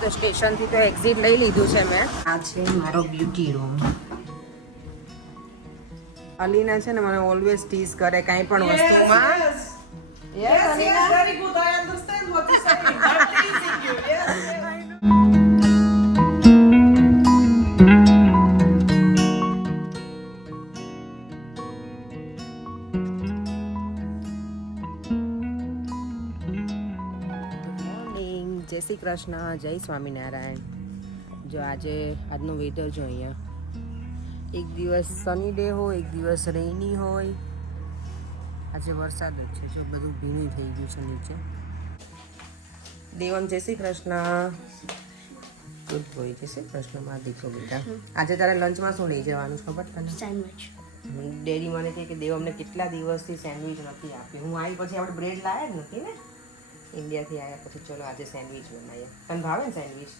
તો સ્ટેશનથી તો એક્ઝિટ લઈ લીધું છે મેં. આ છે મારો બ્યુટી રૂમ. અલીના છે ને મને ઓલવેઝ ટીઝ કરે કાંઈ પણ વસ્તુમાં. Yes, very good. I understand what you're saying. I'm teasing you. Yes, I know. જય શ્રી કૃષ્ણ, જય સ્વામિનારાયણ. જો આજનું વેધર જો અહીંયા એક દિવસ સની ડે હોય, એક દિવસ રેની હોય. આજે વરસાદ જ છે, જો બધું ભીનું થઈ ગયું છે નીચે. દેવમ જય શ્રી કૃષ્ણ. ગુડ બોય, જય શ્રી કૃષ્ણ મારા દીકરો બેટા. આજે તારે લંચમાં શું લઈ જવાનું ખબર તને? સેન્ડવિચ. ડેડી મને કહે કે દેવમને કેટલા દિવસથી સેન્ડવિચ નથી આપી. હું આવી પછી આપણે બ્રેડ લાવ્યા જ નથી ને ઇન્ડિયાથી આવ્યા પછી. ચલો આજે સેન્ડવિચ બનાવીએ. તને ભાવે ને સેન્ડવિચ?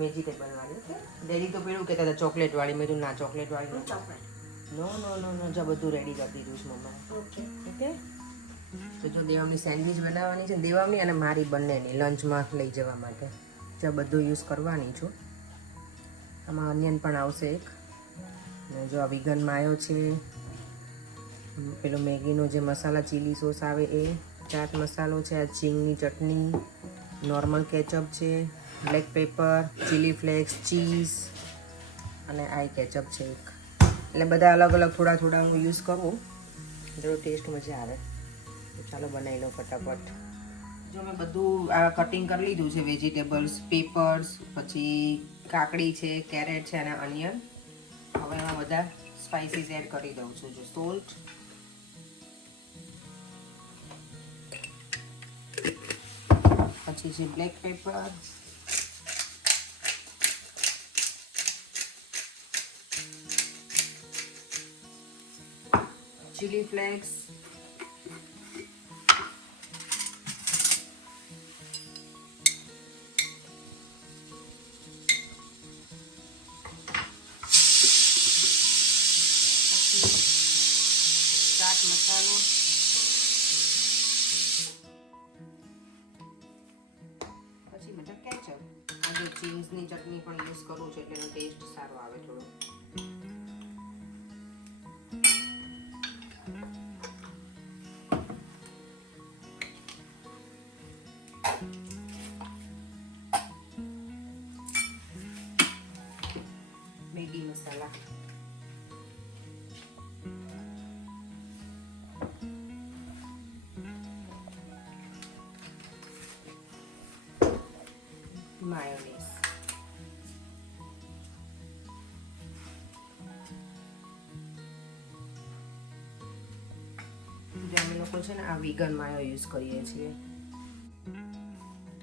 વેજીટેબલ વાળી. ડેડી તો પેલું કહેતા હતા ચોકલેટ વાળી. મેં કીધું ના, ચોકલેટ વાળી ચોકલેટ. નો નો નો નો જો બધું રેડી કરી દીધું છે મમ્માએ. ઓકે. ઓકે, તો જો દેવમની સેન્ડવિચ બનાવવાની છે, દેવમની અને મારી બંનેની લંચમાં લઈ જવા માટે. જો બધું યુઝ કરવાની છું. આમાં ઓનિયન પણ આવશે એક. અને જો આ વિગનમાં આવ્યો છે પેલો મેગીનો જે મસાલા ચીલી સોસ આવે એ, ચાટ મસાલો છે, આ ચીંગની ચટણી, નોર્મલ કેચઅપ છે, black pepper, chilli flex, cheese અને આ કેચઅપ છે એક. એટલે બધા અલગ અલગ થોડા થોડા હું યુઝ કરું જો ટેસ્ટ મજા આવે. તો ચાલો બનાવી લો ફટાફટ. જો મેં બધું આ કટિંગ કરી લીધું છે, વેજીટેબલ્સ, પેપર્સ, પછી કાકડી છે, કેરેટ છે અને અનિયન. હવે એમાં બધા સ્પાઇસીસ એડ કરી દઉં છું. જો સોલ્ટ, પછી છે black pepper, chilli flakes, chaat મસાલો, પછી બધા કેચઅપ. આજે ચીઝની ચટણી પણ યુઝ કરું છું એટલે એનો ટેસ્ટ સારો આવે થોડો. મેગી મસાલા, માયોનીઝ. અમે લોકો છે ને આ વીગન માયો યુઝ કરીએ છીએ.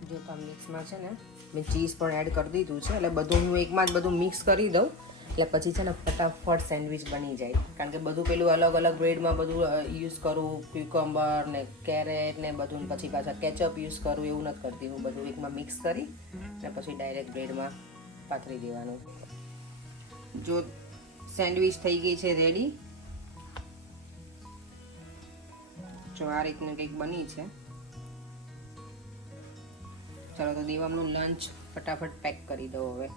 જો આ મિક્સમાં છે ને મેં ચીઝ પણ એડ કરી દીધું છે, એટલે બધું હું એકમાં જ બધું મિક્સ કરી દઉં એટલે પછી છે ને ફટાફટ સેન્ડવિચ બની જાય. કારણ કે બધું પેલું અલગ અલગ બ્રેડમાં બધું યુઝ કરું, ક્યુકમ્બર ને કેરેટ ને બધું, પછી પાછા કેચઅપ યુઝ કરું, એવું નથી કરતી હું. બધું એકમાં મિક્સ કરી અને પછી ડાયરેક્ટ બ્રેડમાં પાથરી દેવાનું. જો સેન્ડવિચ થઈ ગઈ છે રેડી. જો આ રીતનું કંઈક બની છે. ચાલો તો દેવમનું લંચ ફટાફટ પેક કરી દો. હવે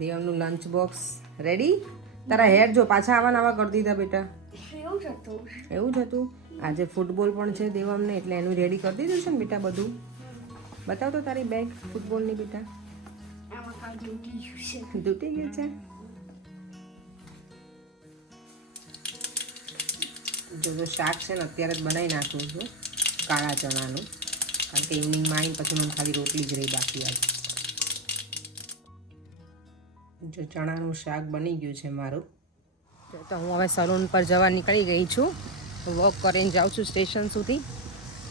દેવમનું લંચ બોક્સ રેડી. તારા હેર જો પાછા આવા કરી દીધા બેટા. એવું જ હતું. આજે ફૂટબોલ પણ છે દેવમને, એટલે એનું રેડી કરી દીધું છે ને બેટા બધું. બતાવ તો તારી બેગ ફૂટબોલની બેટા. તૂટી ગયું છે. જો શાક છે ને અત્યારે જ બનાવી નાખ્યું છું કાળા ચણાનું, કારણ કે ઇવનિંગમાં આવીને પછી મને ખાલી રોટલી જ રહી બાકી. આજ જો ચણાનું શાક બની ગયું છે મારું. તો હું હવે સલૂન પર જવા નીકળી ગઈ છું. વોક કરીને જાઉં છું સ્ટેશન સુધી,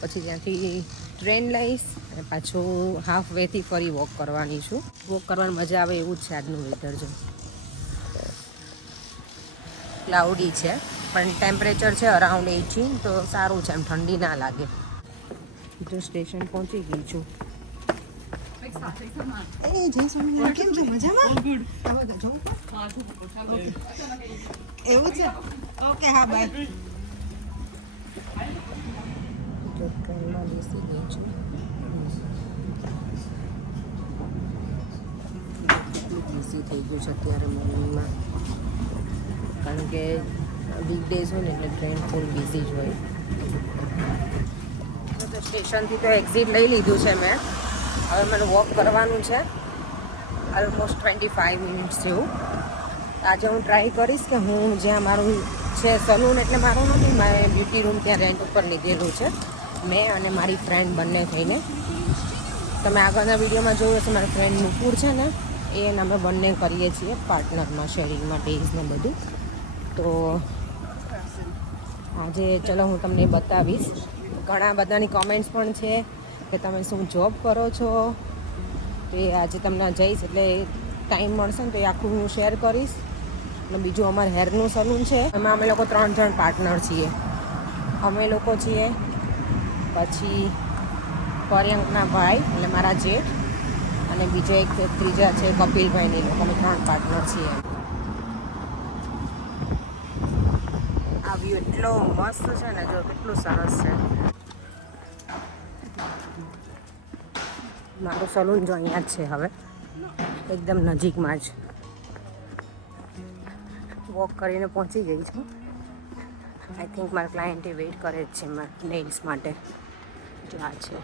પછી ત્યાંથી ટ્રેન લઈશ અને પાછું હાફ વેથી ફરી વોક કરવાની છું. વોક કરવાની મજા આવે એવું જ છે આજનું વેધર. જો ક્લાઉડી છે પણ ટેમ્પરેચર છે અરાઉન્ડ 18, તો સારું છે, એમ ઠંડી ના લાગે. જો સ્ટેશન પહોંચી ગઈ છું. જય સ્વામિનારાયણ. કેમ છો? મજામાં? એવું છે? ઓકે, હા, બાય. જો ટ્રેનમાં બેસી ગઈ છું. બિઝી થઈ ગયું છે અત્યારે મોર્નિંગમાં, કારણ કે વીકડેઝ હોય ને એટલે ટ્રેન ફૂલ બિઝી જ હોય. તો સ્ટેશનથી તો એક્ઝિટ લઈ લીધું છે મેં. હવે મને વોક કરવાનું છે ઓલમોસ્ટ 25 મિનિટ્સ જેવું. આજે હું ટ્રાય કરીશ કે હું જ્યાં મારું છે સલૂન, એટલે મારું નથી, મારે બ્યુટી રૂમ ત્યાં રેન્ટ ઉપર લીધેલું છે મેં અને મારી ફ્રેન્ડ બંને થઈને. તમે આગળના વિડીયોમાં જોયું હશે, મારા ફ્રેન્ડ નુપુર છે ને, એને અમે બંને કરીએ છીએ પાર્ટનરમાં, શેરિંગમાં ડેઝ ને બધું. તો આજે ચલો હું તમને બતાવીશ. ઘણા બધાની કોમેન્ટ્સ પણ છે કે તમે શું જોબ કરો છો, તો એ આજે તમને જઈશ એટલે ટાઈમ મળશે ને તો એ આખું હું શેર કરીશ. અને બીજું અમારે હેરનું સલૂન છે, એમાં અમે લોકો 3 જણ પાર્ટનર છીએ. અમે લોકો છીએ, પછી પર્યંકના ભાઈ એટલે મારા જેઠ, અને બીજો એક ત્રીજા છે કપિલભાઈની. લોકો અમે 3 પાર્ટનર છીએ. આ વ્યૂ એટલો મસ્ત છે ને, જો કેટલું સરસ છે. મારું સલૂન જો અહીંયા જ છે, હવે એકદમ નજીકમાં જ. વોક કરીને પહોંચી ગઈ છું. આઈ થિંક મારા ક્લાયન્ટે વેઇટ કરે જ છે મારા નેલ્સ માટે. જો આ છે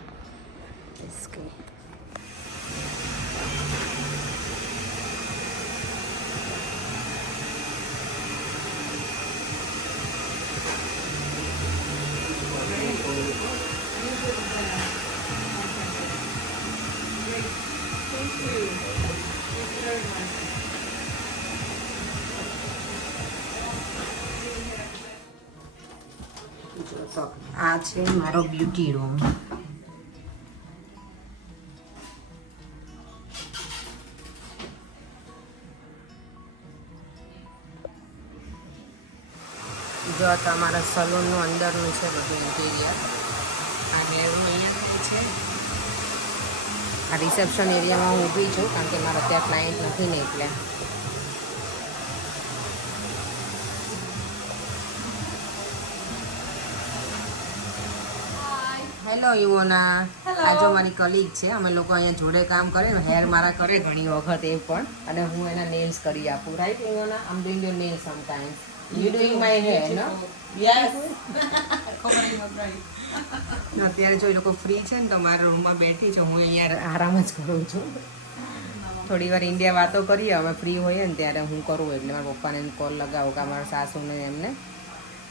એસકે. તો આ છે મારો બ્યુટી રૂમ. જો તમારા સલૂનનું અંદરનું છે બધું ઇન્ટિરિયર. આ હેરનું અહીંયા છે. આ રિસેપ્શન એરિયામાં હું ઊભી છું, કારણ કે મારા ત્યાં ક્લાયન્ટ નથી ને એટલે. હેલો યુવના. આ જો મારી કલીગ છે, અમે લોકો અહીંયા જોડે કામ કરે ને, હેર મારા કરે ઘણી વખત એ પણ, અને હું એના નેલ્સ કરી આપું. રાઈટ યુવના? I am doing your nails sometimes. You doing my hair, no? Yes. અત્યારે જો એ લોકો ફ્રી છે ને તો મારા રૂમમાં બેઠી છે, હું અહીંયા આરામ જ કરું છું. થોડી વાર ઇન્ડિયા વાતો કરીએ, અમે ફ્રી હોઈએ ને ત્યારે હું કરું, એટલે મારા પપ્પાને કોલ લગાવું કે મારા સાસુને એમને.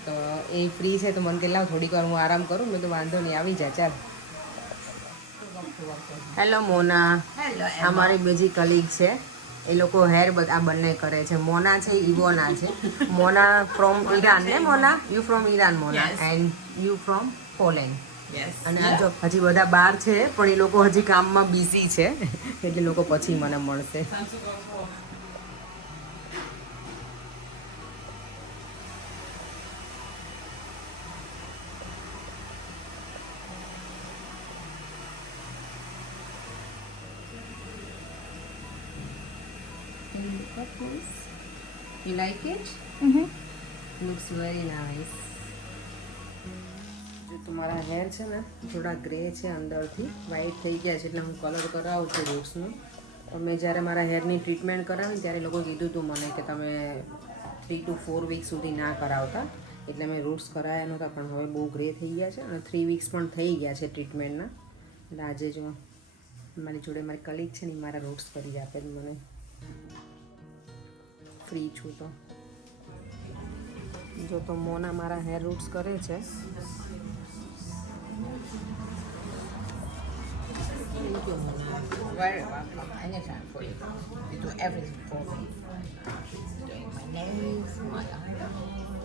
તો એ ફ્રી છે તો મને કે લાવ થોડીક વાર હું આરામ કરું. મેં તો વાંધો નહીં, આવી જા ચાલ. હેલો મોના. અમારી બીજી કલીગ છે, એ લોકો હેર આ બંને કરે છે. મોના છે, ઇવોના છે. મોના ફ્રોમ ઈરાન ને Mona? You from Iran Mona, and you from Poland. અને આ જો હજી બધા બહાર છે, પણ એ લોકો હજી કામમાં બિઝી છે, એટલે લોકો પછી મને મળશે. You like it? Looks very nice. જો તમારા હેર છે ને થોડા ગ્રે છે, અંદરથી વ્હાઈટ થઈ ગયા છે, એટલે હું કલર કરાવું છું રૂટ્સનું. મેં જ્યારે મારા હેરની ટ્રીટમેન્ટ કરાવી ત્યારે લોકો કીધું હતું મને કે તમે 3 to 4 વીક સુધી ના કરાવતા, એટલે મેં રૂટ્સ કરાયા નહોતા. પણ હવે બહુ ગ્રે થઈ ગયા છે અને 3 વીક્સ પણ થઈ ગયા છે ટ્રીટમેન્ટના. એટલે આજે જો મારી જોડે મારી કલીગ છે ને, મારા રૂટ્સ કરી આપે જ મને. ફ્રી છું તો જો તો મોના મારા હેર રૂટ્સ કરે છે. Very welcome. Anytime for you. You do everything for me. Doing my nails, my eyebrows,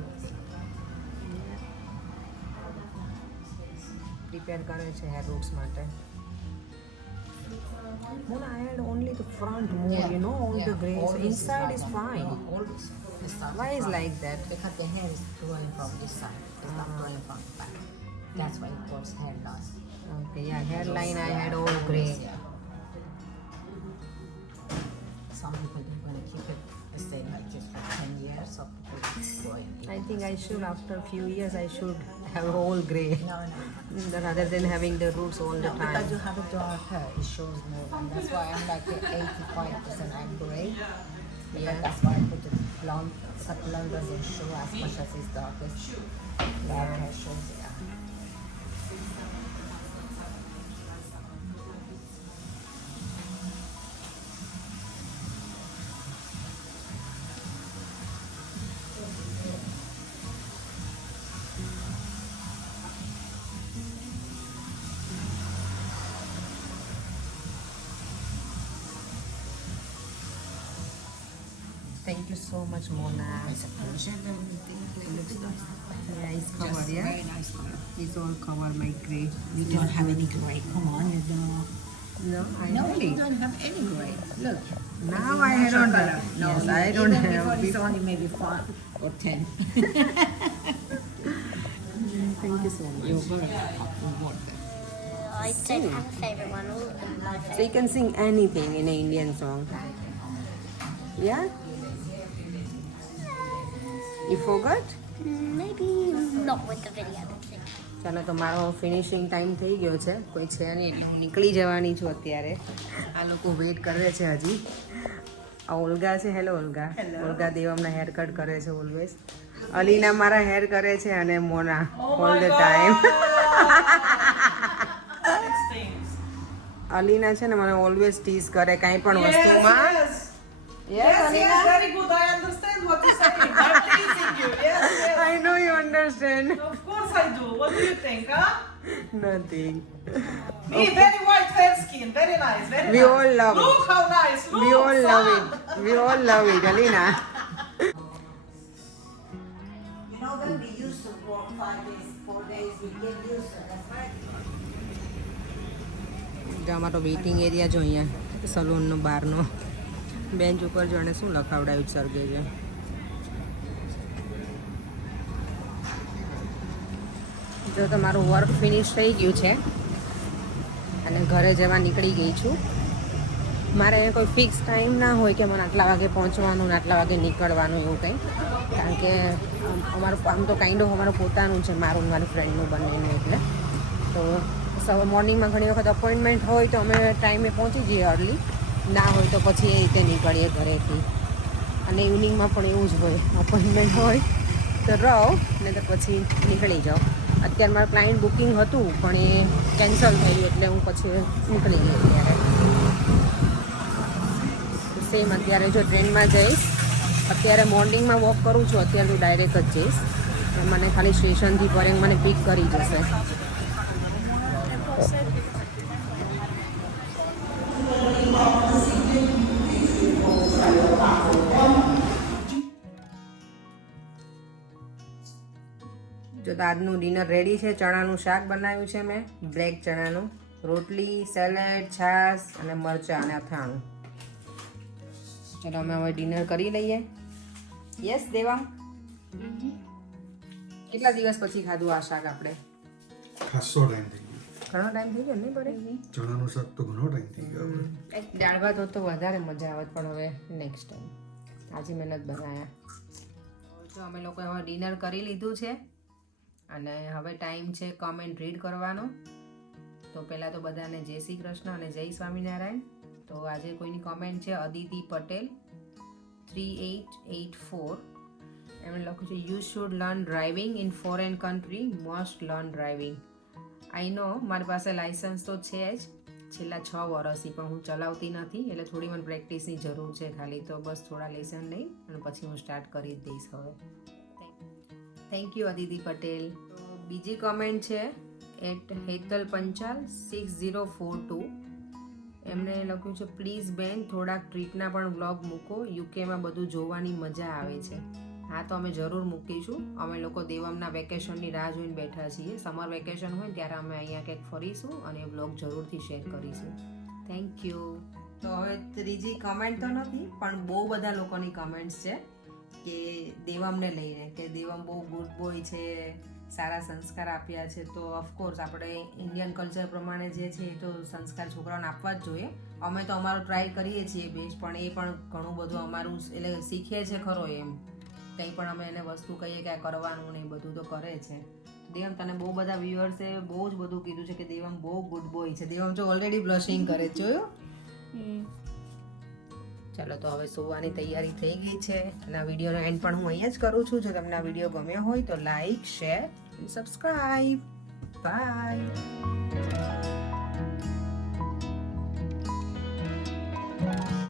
everything. Prepare કરે છે હેર રૂટ્સ માટે. Mona, I had only the front more, you know, all the grey. So inside is fine. All this stuff. Why is like that? Because the hair is growing from this side. It's not growing from the back. That's why it calls hair loss. Okay, yeah, hairline I had all grey. Yeah. Some people they want to keep it staying like this for 10 years. Some people it's growing. I think I should, after a few years, I should have whole grey No, no. rather than having the roots all the No, time. because you have a dark hair, it shows more. And that's why I'm like 85% I'm grey. Yeah. But that's why I put the blonde, cut blonde doesn't show as much as his darkest. Dark hair shows, yeah. Thank you so much, Mona. It's a pleasure. It looks nice. Yeah, it's Just covered, yeah? very nice color. It's all covered my grey. You don't have any gray. Come on, you don't. No, I No, really. you don't have any gray. Look. Now It's I natural don't color. have. No, Yes, you- I don't even have. before it's only maybe 5 or 10. Thank you so much. You're very welcome. I don't have a favourite one. All of them are my So favourite. you can sing anything in an Indian song. Yeah? You forgot? Maybe not with the video. ચાલો તો મારો finishing time થઈ ગયો છે, કોઈ છે નહીં એટલે હું નીકળી જવાની છું અત્યારે. આ લોકો વેઇટ કરે છે હજી. આ ઓલ્ગા છે. Hello Olga. ઓલ્ગા દેવમના હેર કટ કરે છે ઓલવેઝ. અલીના મારા હેર કરે છે અને Mona all the time. Alina છે ને મને ઓલવેઝ ટીઝ કરે કાંઈ પણ વસ્તુમાં. Yes. Yes, Yes, Alina? very good. I understand what you're saying. I'm teasing you. Yes, yes. I know you understand. Of course I do. What do you think, huh? Nothing. Me, very white, fair skin. Very nice. Very We nice. all love it. Look how nice. Look, We all love son. it. We all love it, Alina. You know, when we used to work 5 days, 4 days, we get used to it. That's right. જો અમારો waiting area જો અહીંયા સલૂનનો બહારનો bench ઉપર જો એને શું લખાવડાવ્યું સર્ગે છે. જો તમારું વર્ક ફિનિશ થઈ ગયું છે અને ઘરે જવા નીકળી ગઈ છું. મારે કોઈ ફિક્સ ટાઈમ ના હોય કે મને આટલા વાગે પહોંચવાનું ને આટલા વાગે નીકળવાનું એવું કંઈ, કારણ કે અમારું આમ તો કાઇન્ડ ઓફ અમારું પોતાનું છે, મારું ને મારી ફ્રેન્ડનું બંનેનું. એટલે તો સવારે મોર્નિંગમાં ઘણી વખત અપોઇન્ટમેન્ટ હોય તો અમે ટાઈમે પહોંચી જઈએ અર્લી, ના હોય તો પછી એ રીતે નીકળીએ ઘરેથી. અને ઇવનિંગમાં પણ એવું જ હોય, અપોઇન્ટમેન્ટ હોય તો રહો ને તો પછી નીકળી જાઓ. અત્યારે મારું ક્લાયન્ટ બુકિંગ હતું પણ એ કેન્સલ થયું એટલે હું પછી નીકળી ગઈ અત્યારે. સેમ અત્યારે જો ટ્રેનમાં જઈશ, અત્યારે મોર્નિંગમાં વોક કરું છું, અત્યારે તો ડાયરેક્ટ જ જઈશ. મને ખાલી સ્ટેશનથી પરેંગ મને પિક કરી જશે. જો તો આજનું ડિનર રેડી છે. ચણાનું શાક બનાવ્યું છે મેં, બ્લેક ચણાનું, રોટલી, સેલેડ, છાશ અને મરચાં અને અથાણું. ચલો અમે હવે ડિનર કરી લઈએ. યસ દેવા, કેટલા દિવસ પછી ખાધું આ શાક આપણે? ખાસો ટાઈમ થઈ ગયો. ઘણો ટાઈમ થઈ ગયો નહીં પરે? ચણાનું શાક તો ઘણો ટાઈમ થઈ ગયો આપણે. એક દાળ ભાત હોત તો વધારે મજા આવત, પણ હવે નેક્સ્ટ ટાઈમ. આજે મહેનત બનાવ્યા. જો અમે લોકો હવે ડિનર કરી લીધું છે અને હવે ટાઈમ છે કોમેન્ટ રીડ કરવાનો. તો પહેલાં તો બધાને જય શ્રી કૃષ્ણ અને જય સ્વામિનારાયણ. તો આજે કોઈની કોમેન્ટ છે અદિતિ પટેલ 3884. એમણે લખ્યું છે you should learn driving in foreign country, must learn driving. I know મારી પાસે લાઇસન્સ તો છે જ છેલ્લા 6 વર્ષથી, પણ હું ચલાવતી નથી એટલે થોડી મને પ્રેક્ટિસની જરૂર છે ખાલી. તો બસ થોડા લેસન લઈ અને પછી હું સ્ટાર્ટ કરી જ દઈશ હવે. Thank you Aditi Patel. તો બીજી કમેન્ટ છે હેતલ પંચાલ 6042. એમણે લખ્યું છે પ્લીઝ બેન થોડાક ટ્રીપના પણ વ્લોગ મૂકો, યુકેમાં બધું જોવાની મજા આવે છે. હા તો અમે જરૂર મૂકીશું. અમે લોકો દેવમના વેકેશનની રાહ જોઈને બેઠા છીએ. સમર વેકેશન હોય ને ત્યારે અમે અહીંયા કંઈક ફરીશું અને એ વ્લોગ જરૂરથી શેર કરીશું. Thank you. તો હવે ત્રીજી કમેન્ટ તો નથી પણ બહુ બધા લોકોની કમેન્ટ્સ છે કે દેવમને લઈને, કે દેવમ બહુ ગુડ બોય છે, સારા સંસ્કાર આપ્યા છે. તો ઓફકોર્સ આપણે ઇન્ડિયન કલ્ચર પ્રમાણે જે છે એ તો સંસ્કાર છોકરાઓને આપવા જ જોઈએ. અમે તો અમારો ટ્રાય કરીએ છીએ બેસ્ટ, પણ એ પણ ઘણું બધું અમારું એટલે શીખે છે ખરો. એમ કંઈ પણ અમે એને વસ્તુ કહીએ કે આ કરવાનું ને એ બધું તો કરે છે. દેવમ તને બહુ બધા વ્યુઅર્સે બહુ જ બધું કીધું છે કે દેવમ બહુ ગુડ બોય છે. દેવમ જો ઓલરેડી બ્લશિંગ કરે છે, જોયું? ચાલો તો હવે સુવાની તૈયારી થઈ ગઈ છે અને આ વિડીયોનો એન્ડ પણ હું અહીંયા જ કરું છું. જો તમને આ વિડીયો ગમ્યો હોય તો લાઈક, શેર અને સબસ્ક્રાઈબ. બાય.